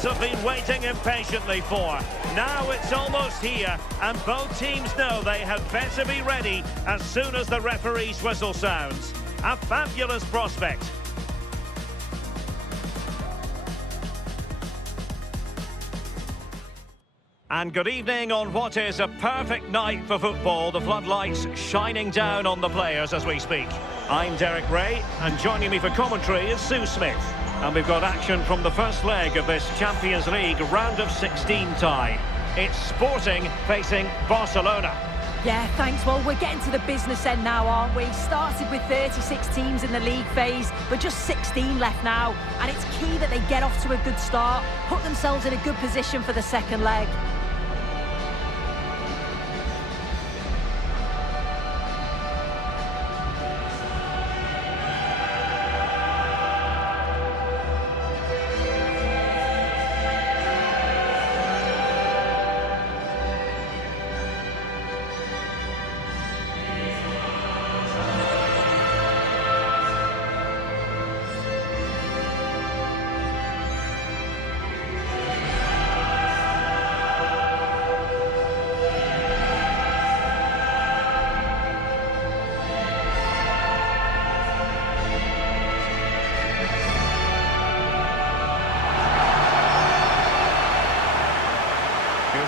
fans have been waiting impatiently for. Now it's almost here, and both teams know they had better be ready as soon as the referee's whistle sounds. A fabulous prospect. And good evening on what is a perfect night for football. The floodlights shining down on the players as we speak. I'm Derek Ray, and joining me for commentary is Sue Smith. And we've got action from the first leg of this Champions League round of 16 tie. It's Sporting facing Barcelona. Yeah, thanks. Well, we're getting to the business end now, aren't we? Started with 36 teams in the league phase, but just 16 left now. And it's key that they get off to a good start, put themselves in a good position for the second leg.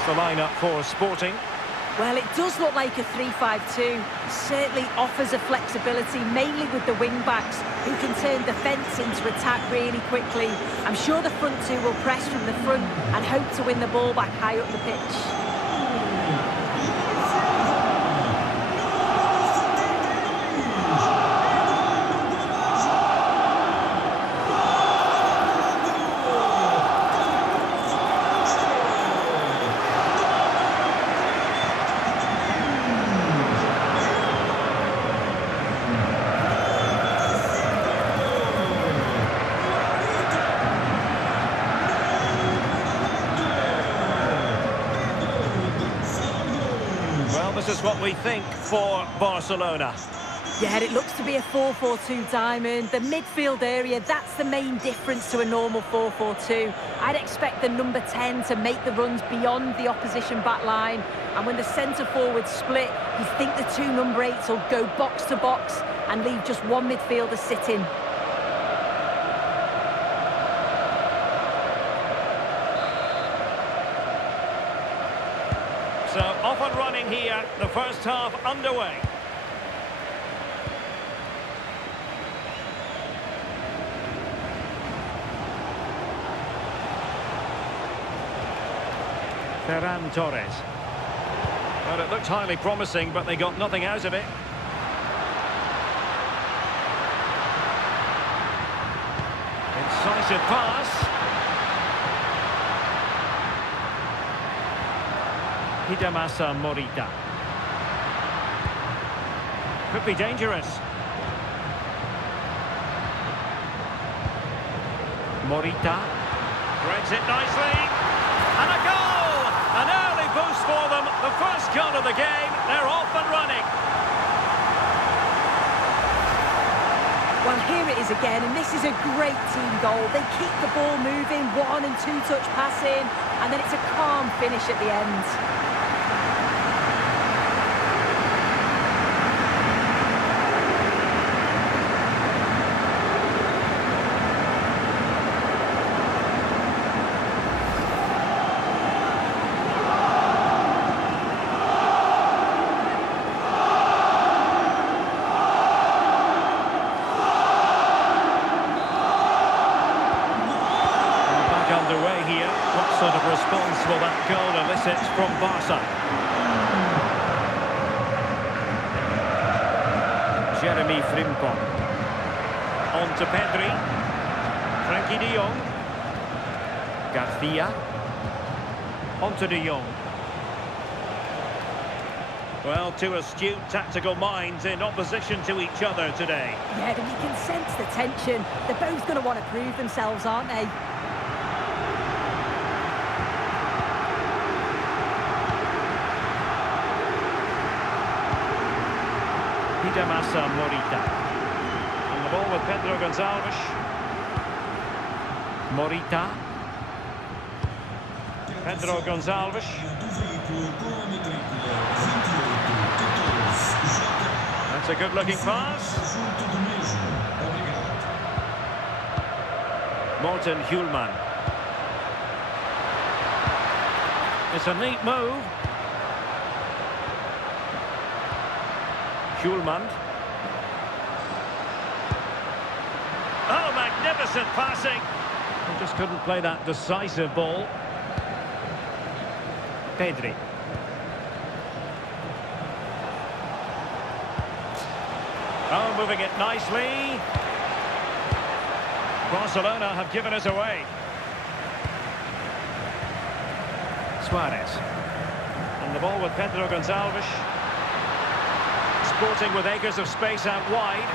The lineup for Sporting. Well, it does look like a 3-5-2. Certainly offers a flexibility, mainly with the wing-backs, who can turn defence into attack really quickly. I'm sure the front two will press from the front and hope to win the ball back high up the pitch. This is what we think for Barcelona. Yeah, it looks to be a 4-4-2 diamond. The midfield area, that's the main difference to a normal 4-4-2. I'd expect the number 10 to make the runs beyond the opposition back line. And when the centre-forwards split, you think the two number 8s will go box to box and leave just one midfielder sitting. So off and running here, the first half underway. Ferran Torres. Well, it looked highly promising, but they got nothing out of it. Incisive pass. Hidemasa Morita. Could be dangerous. Morita threads it nicely. And a goal! An early boost for them. The first goal of the game. They're off and running. Well, here it is again, and this is a great team goal. They keep the ball moving, 1- and 2-touch passing, and then it's a calm finish at the end. Underway here. What sort of response will that goal elicit from Barca? Jeremy Frimpong. On to Pedri. Frankie de Jong. Garcia. On to de Jong. Well, two astute tactical minds in opposition to each other today. Yeah, and you can sense the tension. They're both going to want to prove themselves, aren't they? Hidemasa Morita. On the ball with Pedro Gonçalves. Morita. Pedro Gonçalves. That's a good-looking pass. Morten Hjulman. It's a neat move. Hjulman. Oh, magnificent passing. He just couldn't play that decisive ball. Pedri. Oh, moving it nicely. Barcelona have given us away. Suarez. And the ball with Pedro Gonçalves. Sporting with acres of space out wide.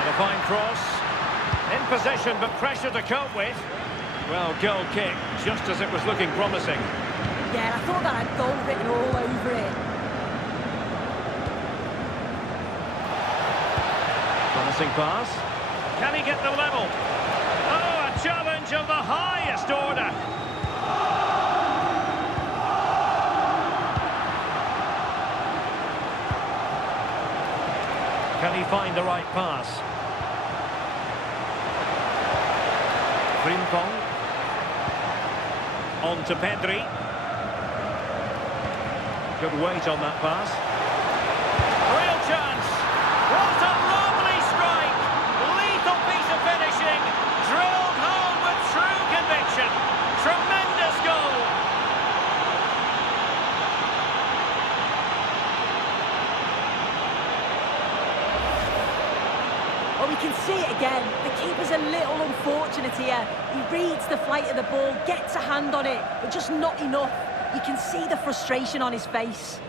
And a fine cross. In possession, but pressure to cope with. Well, goal kick, just as it was looking promising. Yeah, I thought that had goal written all over it. Promising pass. Can he get the level? Oh, a challenge of the highest order. Can he find the right pass? Frimpong. On to Pedri. Good weight on that pass. Real chance. What a lovely strike. Lethal piece of finishing. Drilled home with true conviction. Tremendous goal. Well, we can see it again. The keeper's a little unfortunate here. He reads the flight of the ball, gets a hand on it, but just not enough. You can see the frustration on his face.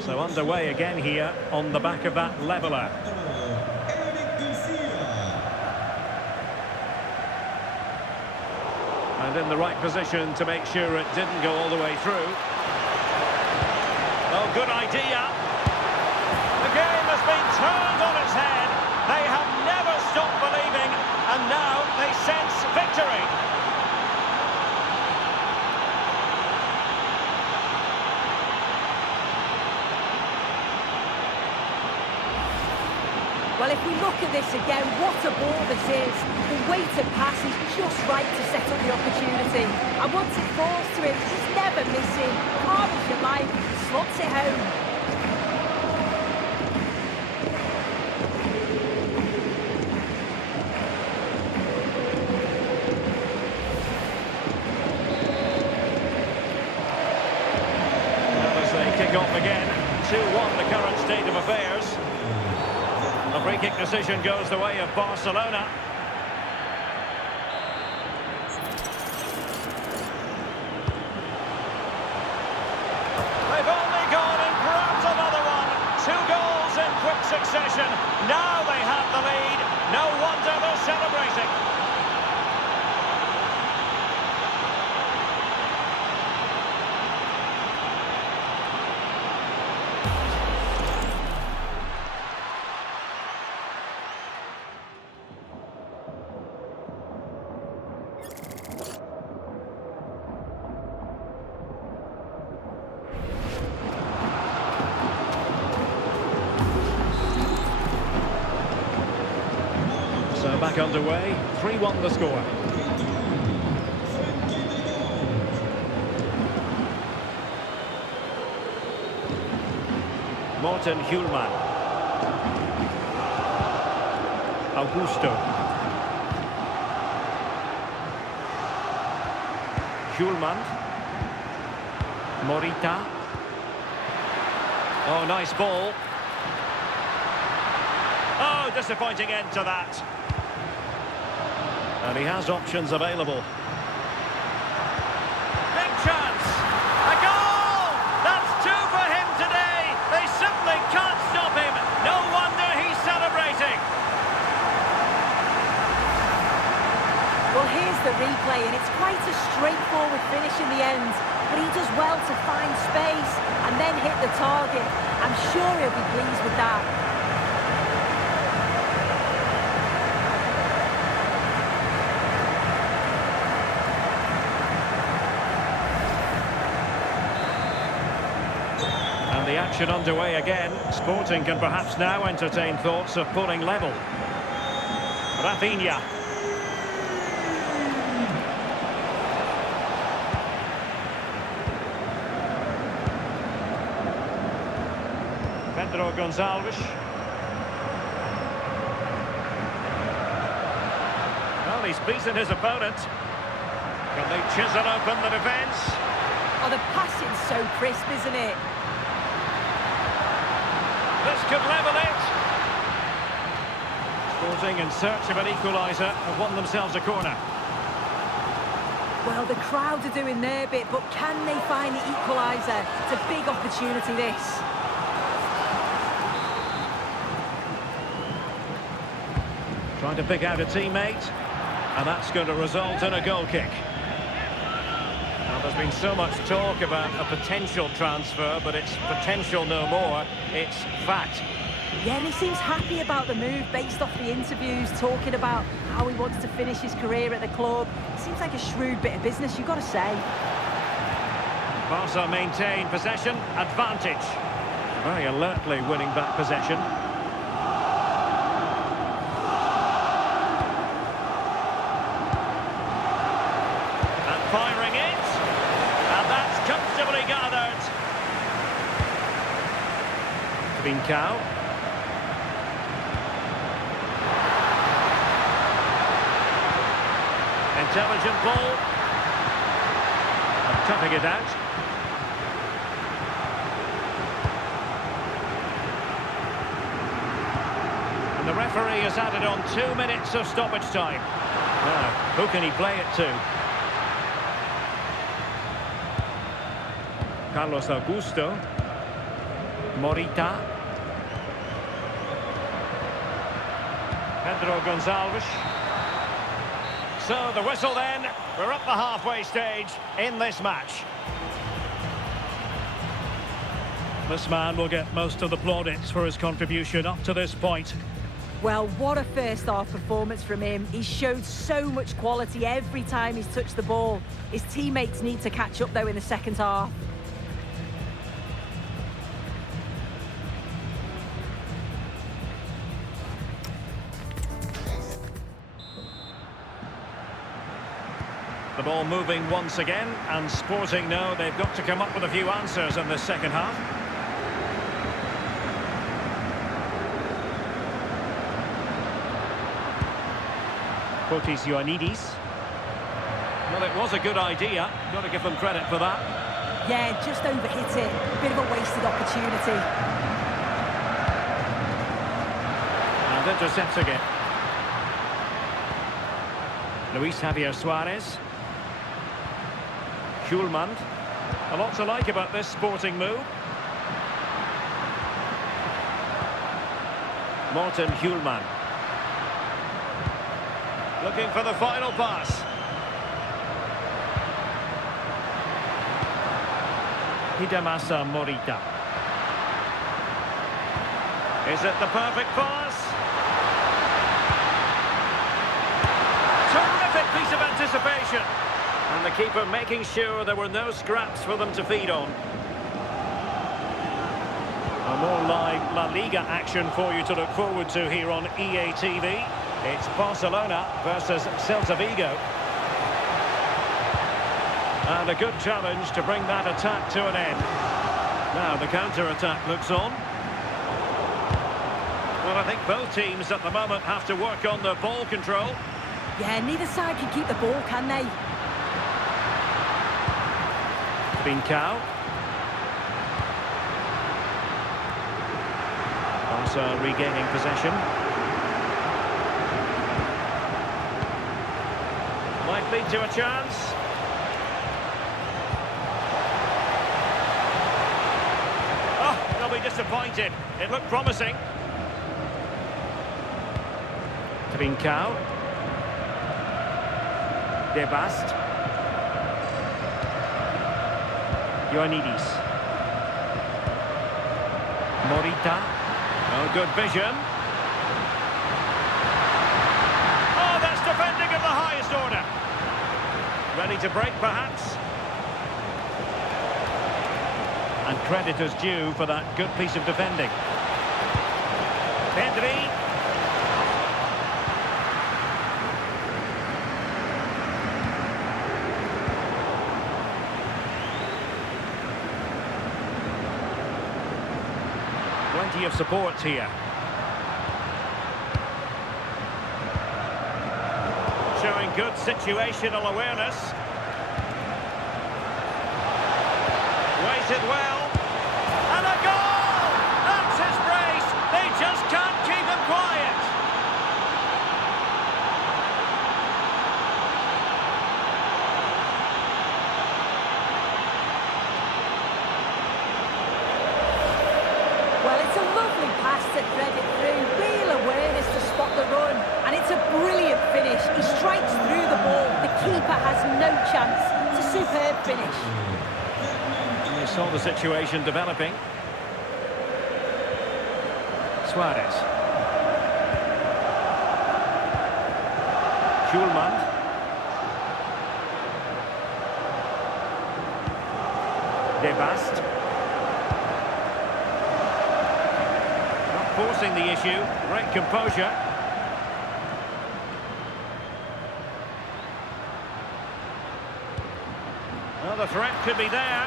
So underway again here on the back of that leveller. And in the right position to make sure it didn't go all the way through. Oh, good idea. The game has been turned on its head. They have never stopped believing, and now they sense victory. Well, if we look at this again, what a ball this is. The weighted pass is just right to set up the opportunity. And once it falls to him, he's never missing. Calm as you like, slots it home. Well, as they kick off again, 2-1 the current state of affairs. The free kick decision goes the way of Barcelona. They've only gone and grabbed another one. 2 goals in quick succession. Now they have the lead. No wonder they're celebrating. So back underway, 3-1 the score. Morten Hjulman. Augusto. Hjulman. Morita. Oh, nice ball. Oh, disappointing end to that. And he has options available. Big chance! A goal! That's 2 for him today! They simply can't stop him! No wonder he's celebrating! Well, here's the the replay, and it's quite a straightforward finish in the end. But he does well to find space and then hit the target. I'm sure he'll be pleased with that. And the action underway again. Sporting can perhaps now entertain thoughts of pulling level. Rafinha. Pedro Gonçalves. Well, he's beaten his opponent. Can they chisel open the defence? Oh, the passing's so crisp, isn't it? This could level it. Sporting in search of an equaliser have won themselves a corner. Well, the crowd are doing their bit, but can they find the equaliser? It's a big opportunity, this. Trying to pick out a teammate, and that's going to result in a goal kick. Now, there's been so much talk about a potential transfer, but it's potential no more, it's fact. Yeah, and he seems happy about the move based off the interviews, talking about how he wants to finish his career at the club. Seems like a shrewd bit of business, you've got to say. Barca maintain possession, advantage. Very alertly winning back possession. Firing it, and that's comfortably gathered. Trincao. Intelligent ball. And toughing it out. And the referee has added on 2 minutes of stoppage time. Now, who can he play it to? Carlos Augusto. Morita. Pedro Gonçalves. So the whistle then. We're up the halfway stage in this match. This man will get most of the plaudits for his contribution up to this point. Well, what a first-half performance from him. He's showed so much quality every time he's touched the ball. His teammates need to catch up, though, in the second half. The ball moving once again, and Sporting know they've got to come up with a few answers in this second half. Fotis Ioannidis. Well, it was a good idea. Got to give them credit for that. Yeah, just overhit it. Bit of a wasted opportunity. And intercepting it. Luis Javier Suarez. Schulman. A lot to like about this Sporting move. Morten Schulman. Looking for the final pass. Hidemasa Morita. Is it the perfect pass? Terrific piece of anticipation. And the keeper making sure there were no scraps for them to feed on. A more live La Liga action for you to look forward to here on EA TV. It's Barcelona versus Celta Vigo. And a good challenge to bring that attack to an end. Now the counter-attack looks on. Well, I think both teams at the moment have to work on their ball control. Yeah, neither side can keep the ball, can they? Trincao. Barca regaining possession. Might lead to a chance. Oh, they'll be disappointed. It looked promising. Trincao. Debast. Ioannidis. Morita. Oh, good vision. Oh, that's defending of the highest order. Ready to break, perhaps? And credit is due for that good piece of defending. Pedri. Plenty of support here. Showing good situational awareness. Waited well. And a goal! That's his brace. They just can't keep him quiet. Well, it's a lovely pass to thread it through. Real awareness to spot the run. And it's a brilliant finish. He strikes through the ball. The keeper has no chance. It's a superb finish. You saw the situation developing. Suarez. Schulman. Debast. Not forcing the issue. Great composure. Well, the threat could be there.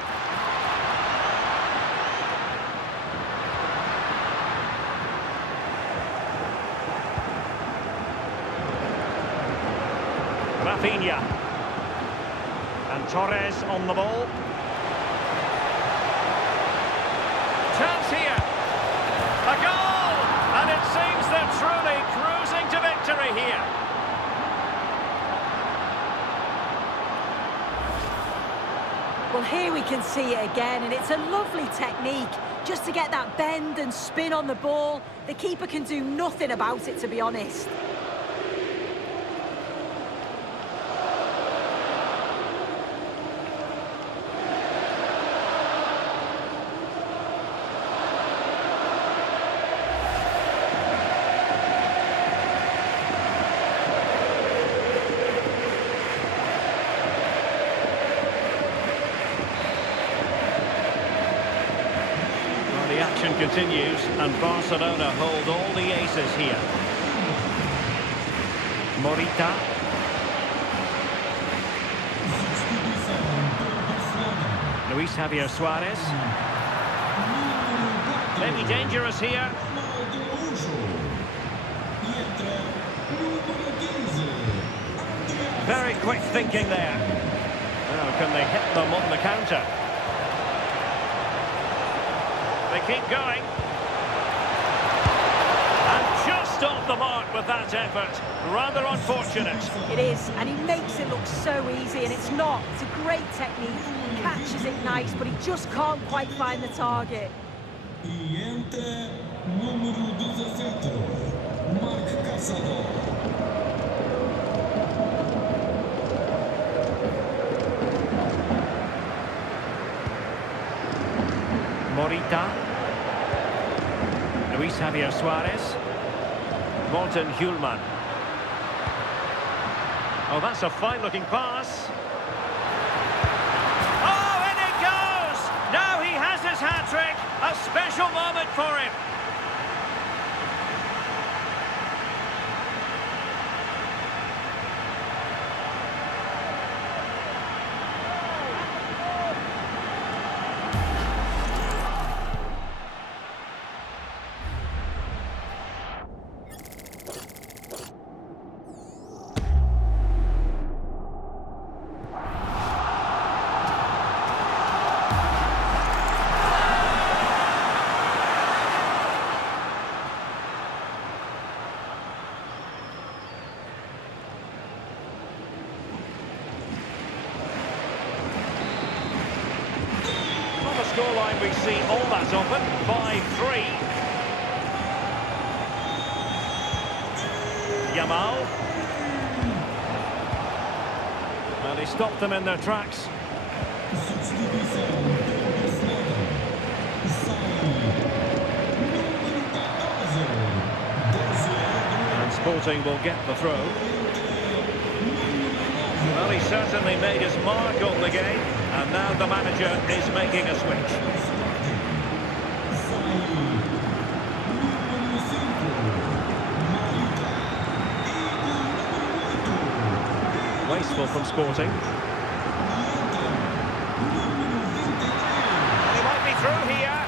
Rafinha. And Torres on the ball. Chance here. A goal! And it seems they're truly cruising to victory here. Well, here we can see it again, and it's a lovely technique. Just to get that bend and spin on the ball, the keeper can do nothing about it, to be honest. The action continues, and Barcelona hold all the aces here. Morita. Luis Javier Suarez. Maybe dangerous here. Very quick thinking there. Now, can they hit them on the counter? They keep going. And just off the mark with that effort. Rather unfortunate. It is, and he makes it look so easy, and it's not. It's a great technique. He catches it nice, but he just can't quite find the target. E entra número 17, Marc Caçador. Morita. Luis Javier Suarez. Morten Hjulman. Oh, that's a fine-looking pass. Oh, and it goes! Now he has his hat-trick. A special moment for him. Scoreline we see all that often, 5-3. Yamal. stopped them in their tracks. Substituição pelo Barcelona. Sai. Número 14. 12. And Sporting will get the throw. Well, he certainly made his mark on the game, and now the manager is making a switch. Wasteful from Sporting. They might be through here.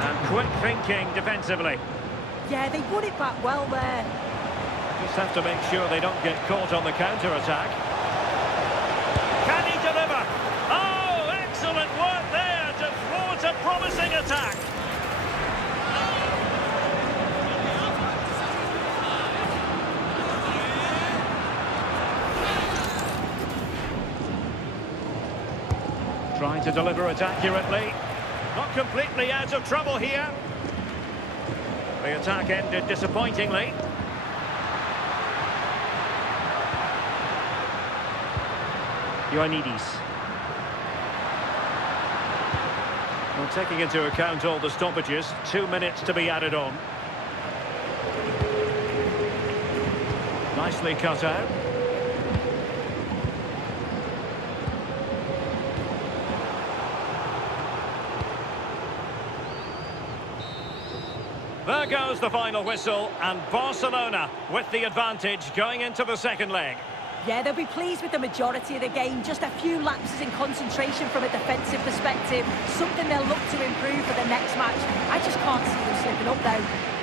And quick thinking defensively. Yeah, they won it back well there. Just have to make sure they don't get caught on the counter-attack. Can he deliver? Oh, excellent work there to thwart a promising attack. Trying to deliver it accurately. Not completely out of trouble here. The attack ended disappointingly. Ioannidis. Well, taking into account all the stoppages, 2 minutes to be added on. Nicely cut out. There goes the final whistle, and Barcelona with the advantage going into the second leg. Yeah, they'll be pleased with the majority of the game. Just a few lapses in concentration from a defensive perspective. Something they'll look to improve for the next match. I just can't see them slipping up, though.